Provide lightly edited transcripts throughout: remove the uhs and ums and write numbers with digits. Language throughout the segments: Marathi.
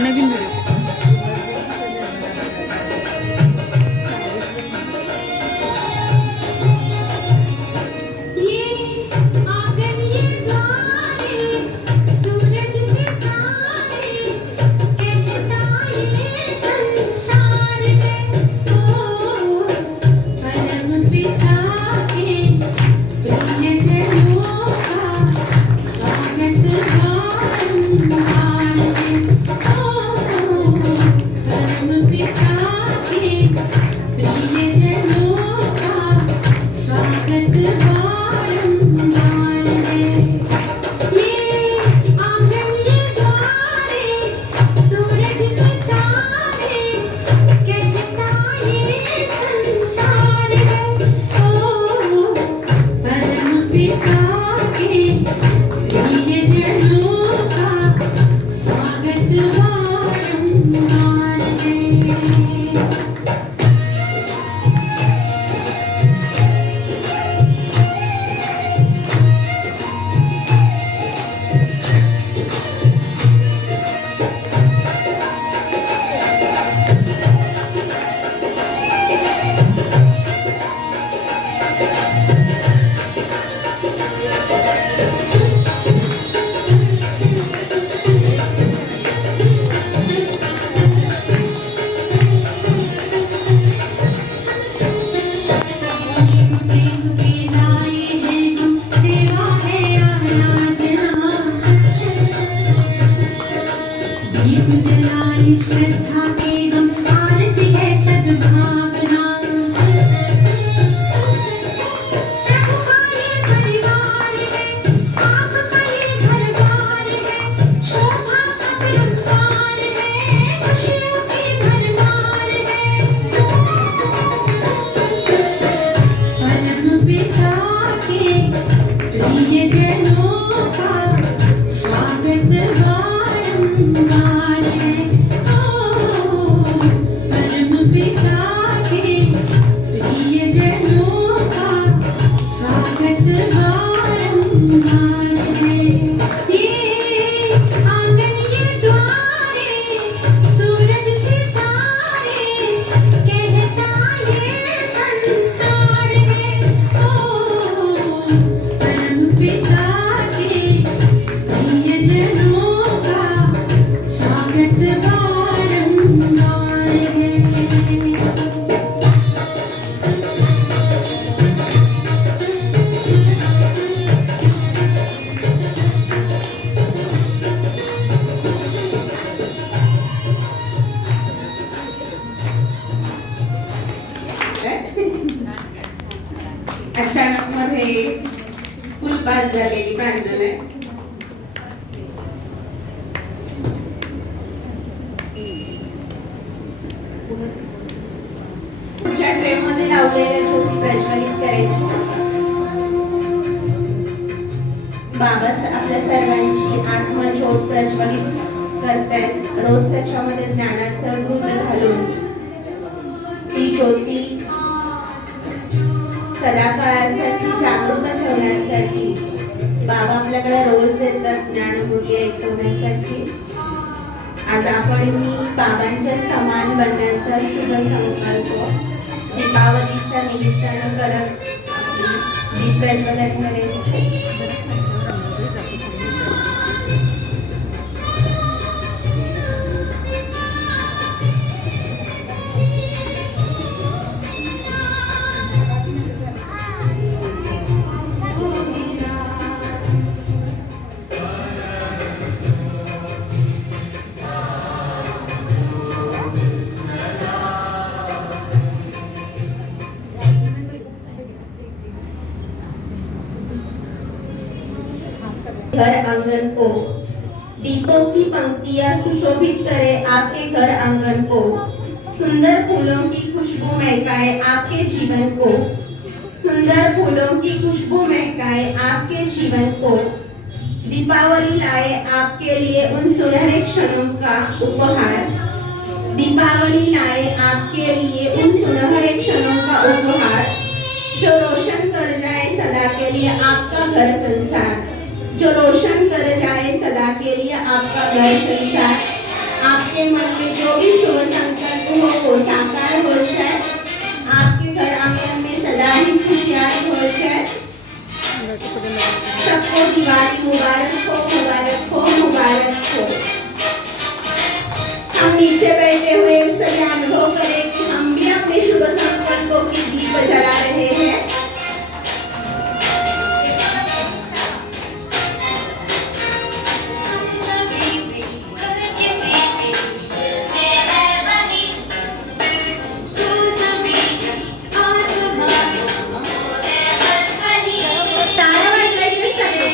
नवीन व्हिडिओ श्रद्धा एवं आरती है सद्भावना प्रभुमाये परिवार है आपका ये घरबार है शोभा का पुरस्कार है खुशियों की भरमार है परम पिता के प्रिय जनों का स्वागत बारंबार है परम पिता के प्रिय जनों का स्वागत बारंबार है ये आंगन ये द्वारे सूरज सितारे कहता ये संसार है परम पिता के प्रिय जनों का स्वागत बारंबार है अचानक मध्ये फुल पास झालेली पॅन्डल आहे. पुढच्या ट्रे मध्ये लावलेल्या ज्योती प्रज्वलित करायची. बाबा आपल्या सर्वांची आत्मज्योत प्रज्वलित करतायत. रोज त्याच्यामध्ये ज्ञानाचं घृत घालून ती ज्योती सदाकाळासाठी जागृत ठेवण्यासाठी बाबा आपल्याकडे रोज येतात ज्ञानमूल्य ऐकवण्यासाठी. आज आपण मी बाबांच्या समान बनण्याचा शुभ संकल्प दीपावलीच्या निमित्तानं करत दीप प्रज्वलन करायचे. घर आंगन को दीपों की पंक्तियां सुशोभित करे आपके घर आंगन को. सुंदर फूलों की खुशबू महकाए आपके जीवन को. सुंदर फूलों की खुशबू महकाए आपके जीवन को. दीपावली लाए आपके लिए उन सुनहरे क्षणों का उपहार. दीपावली लाए आपके लिए उन सुनहरे क्षणों का उपहार जो रोशन कर जाए सदा के लिए आपका घर संसार. जो रोशन कर जाए सदा के लिए आपका घर संसार. आपके आपके मन में जो भी शुभ संकल्प हो वो साकार हो जाए। आपके घर आंगन में सदा ही खुशहाली हो जाए। सबको दिवाली मुबारक हो, मुबारक हो, मुबारक हो। हम नीचे बैठे हुए सभी अनुभव करें कि हम भी अपने शुभ संकल्पों की दीप जला रहे हैं। तारा वाजवायचे सगळे.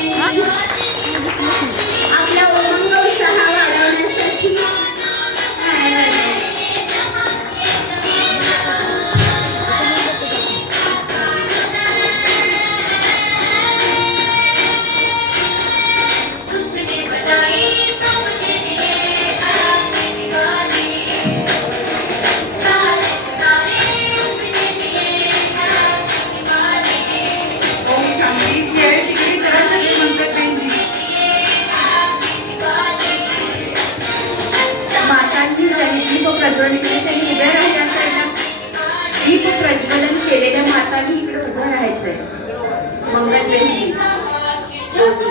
आपला उमंग उत्साह वाढवण्यासाठी टाळ्या वाजवा. उसने बनाई सबके लिए आपकी दीवानी, सारे सितारे उसके लिए आपकी दीवानी, ओम शांती जय श्री सरस्वती मंत्रप्रेमी. आपकी दीवानी. मातांनी दीप प्रज्वलित त्यांनी उभ्या राहायचं ना. दीप प्रज्वलन केलेल्या मातांनी इकडे उभं राहायचंय. मंगलवेली ज्योती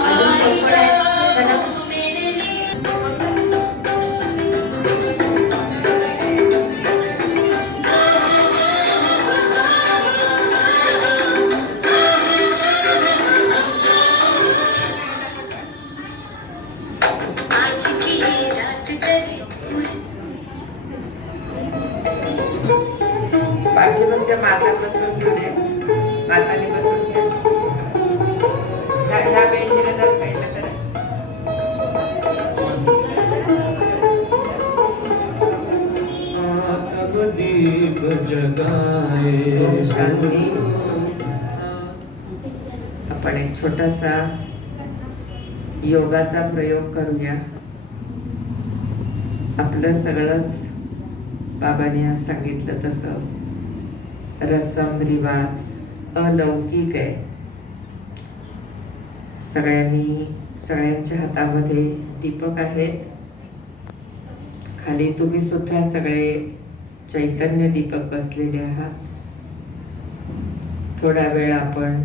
अजून कोण आहे? त्यांना आज की ये रात करे पाठीमागच्या माता बसून घेऊ दे. माताने बसून घ्या. ह्या बेंचीला जर साईडला करा. तब दीप जगाए. ओम शांती. आपण एक छोटासा योगाचा प्रयोग करूया. आपलं सगळंच बाबांनी आज सांगितलं तसं रसम रिवाज अलौकिक आहे. सगळ्यांच्या हातामध्ये दीपक आहेत. खाली तुम्ही सुद्धा सगळे चैतन्य दीपक बसलेले आहात. थोडा वेळ आपण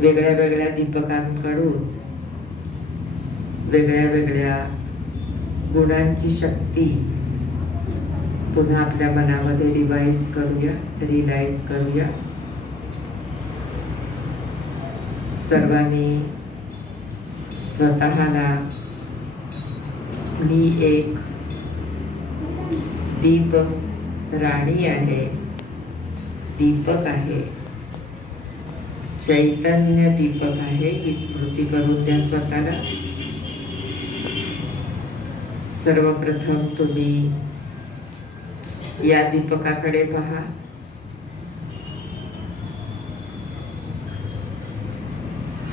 वेगळ्या वेगळ्या दीपकांकडून वेगळ्या वेगळ्या गुणांची शक्ती पुन्हा आपल्या मनामध्ये रिवाइज करूया, रियलाइज करूया. सर्वांनी स्वतःला मी एक दीप राणी आहे, दीपक आहे, चैतन्य दीपक आहे ही स्मृती करून द्या स्वतःला. सर्वप्रथम तुम्ही या दीपकाकडे पहा.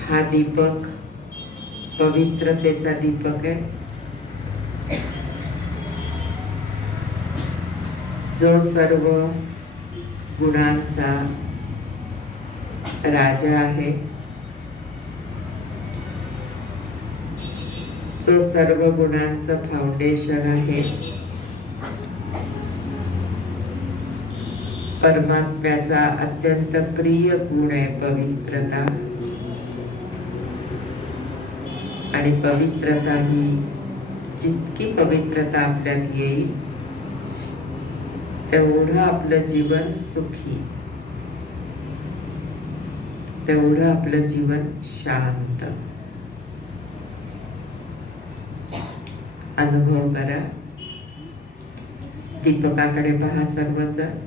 हा दीपक पवित्रतेचा दीपक आहे, जो सर्व गुणांचा राजा आहे, जो सर्व गुणांचं फाउंडेशन आहे. परमात्म्याचा अत्यंत प्रिय गुण आहे पवित्रता. आणि पवित्रता ही जितकी पवित्रता आपल्यात येईल तेवढं आपलं जीवन सुखी, तेवढं आपलं जीवन शांत. अनुभव करा. दीपकाकडे पहा सर्वजण.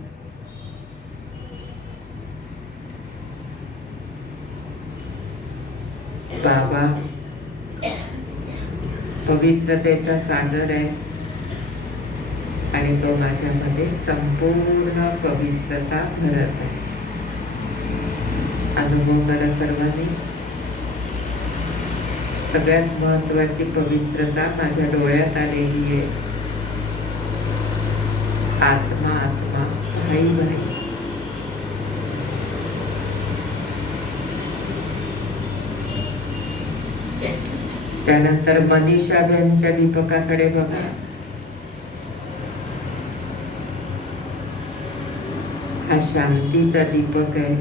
बाबा पवित्रतेचा सागर आहे आणि तो माझ्यामध्ये संपूर्ण पवित्रता भरत आहे. अनुभव करा सर्वांनी. सगळ्यात महत्वाची पवित्रता माझ्या डोळ्यात आलेली आहे. आत्मा आत्मा, भाई भाई. त्यानंतर मनीषाबेनच्या दीपकाकडे बघा. हा शांतीचा दीपक आहे.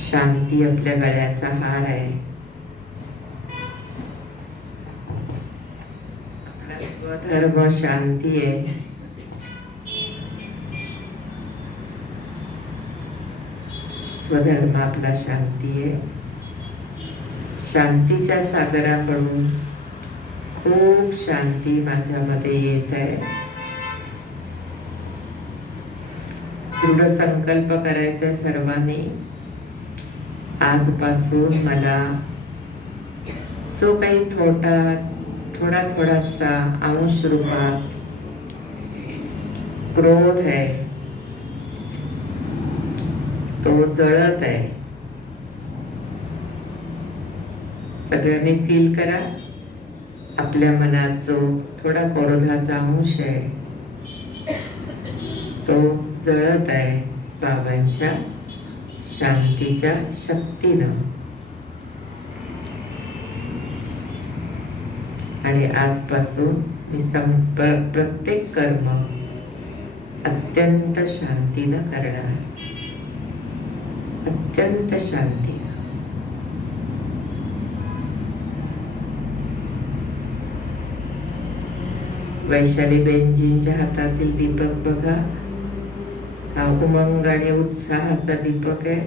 शांती आपल्या गळ्याचा हार आहे. आपला स्वधर्म शांती आहे. स्वधर्म आपला शांती आहे. शांतीच्या सागराकडून खूप शांती माझ्यामध्ये येत आहे. दृढ संकल्प करायचा आहे सर्वांनी. आजपासून मला जो काही थोडासा अंश रूपात क्रोध आहे तो जळत आहे. सगळ्यांनी फील करा. आपल्या मनात जो थोडा क्रोधाचा अंश आहे तो जळत आहे बाबांच्या शांतीच्या शक्तीनं. आणि आजपासून मी प्रत्येक कर्म अत्यंत शांतीनं करणार. अत्यंत शांतीनं. वैशाली बेनजींच्या हातातील दीपक बघा. हा उमंग आणि उत्साहाचा दीपक आहे.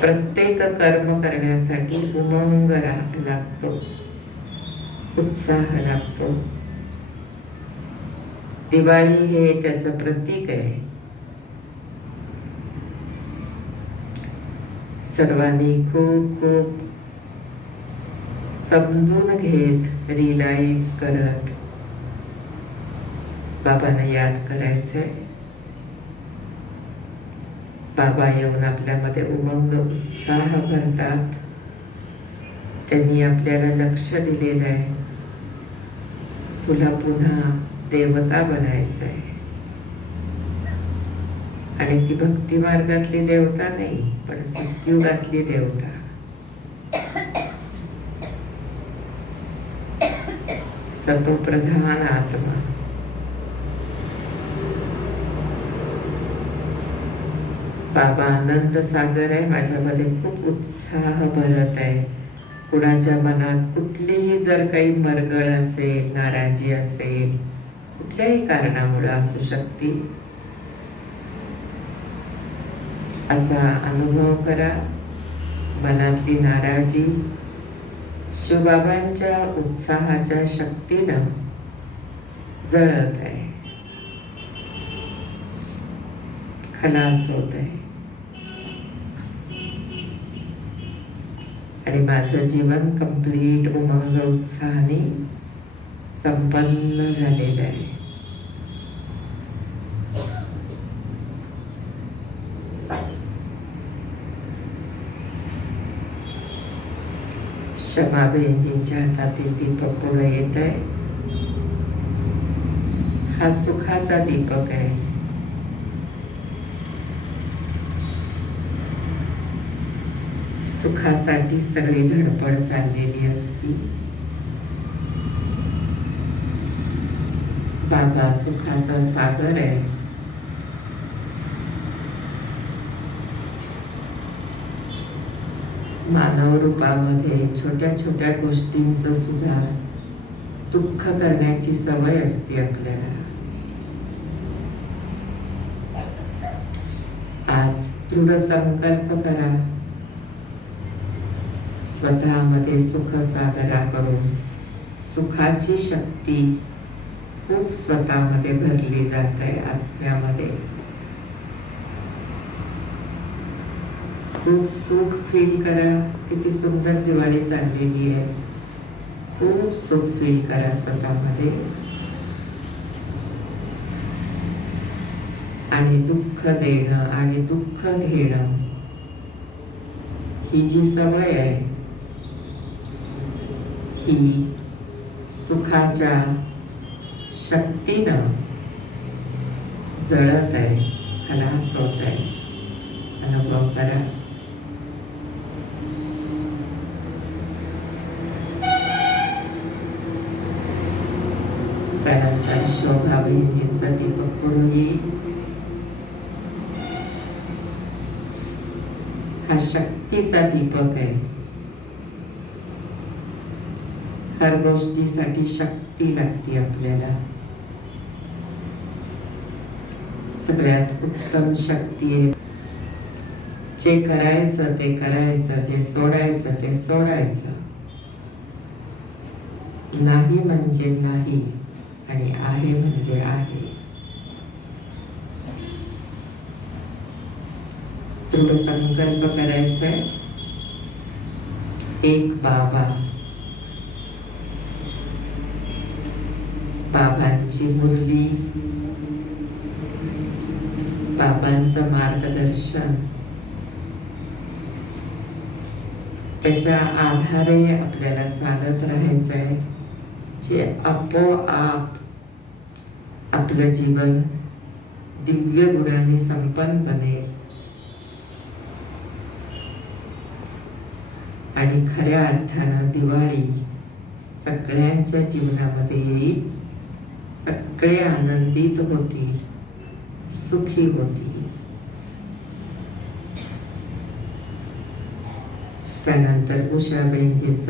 प्रत्येक कर्म करण्यासाठी उमंग लागतो, उत्साह लागतो. दिवाळी हे त्याचं प्रतीक आहे. सर्वांनी खूप खूप समजून घेत, रिअलाइज करत बाबांना याद करायचंय. बाबा येऊन आपल्यामध्ये उमंग उत्साह भरतात. त्यांनी आपल्याला लक्ष दिलेलं आहे. तुला पुन्हा देवता बनायचं आहे. आणि ती भक्ती मार्गातली देवता नाही, पण सत्युगातली देवता. सतोप्रधान आत्मा. बाबा आनंद सागर आहे. माझ्यामध्ये खूप उत्साह भरत आहे. कुणाच्या मनात कुठलीही जर काही मरगळ असेल, नाराजी असेल, कुठल्याही कारणामुळे असू शकते, असा अनुभव करा. मनातली नाराजी शिवबाबांच्या उत्साहाच्या शक्तीनं जळत आहे, खलास होत आहे. आणि माझं जीवन कंप्लीट उमंग उत्साहाने संपन्न झालेलं आहे. शमाबेनजींच्या हातातील दीपक पुढे येत आहे. हा सुखाचा दीपक आहे. सुखासाठी सगळी धडपड चाललेली असती. बाबा सुखाचा सागर आहे. मानव रूपामध्ये छोट्या छोट्या गोष्टींचं सुद्धा दुःख करण्याची सवय असते आपल्याला. आज दृढ संकल्प करा. स्वतःमध्ये सुख सागराकडून सुखाची शक्ती खूप स्वतःमध्ये भरली जात आहे. आत्म्यामध्ये खूप सुख फील करा. किती सुंदर दिवाळी चाललेली आहे. खूप सुख फील करा स्वतःमध्ये. आणि दुःख देणं आणि दुःख घेणं ही जी सवय आहे ही सुखाच्या शक्तीनं जळत आहे, खलास होत आहे. अनुभव करा. त्यानंतर शोभा बहिणींचा दीपक पुढे येईल. हा शक्तीचा दीपक आहे. हर गोष्टीसाठी शक्ती लागते आपल्याला. सगळ्यात उत्तम शक्ती आहे जे करायचं ते करायचं, जे सोडायचं ते सोडायचं. नाही म्हणजे नाही आणि आहे म्हणजे आहे. दृढ संकल्प करायचा आहे. एक बाबा, बाबांची मुरली, बाबांचं मार्गदर्शन, त्याच्या आधारे आपल्याला चालत राहायचं आहे. जे आपोआप आपलं जीवन दिव्य गुणांनी संपन्न बनेल आणि खऱ्या अर्थानं दिवाळी सगळ्यांच्या जीवनामध्ये येईल. सगळे आनंदित होतील, सुखी होतील. त्यानंतर उषाबाईंजींचं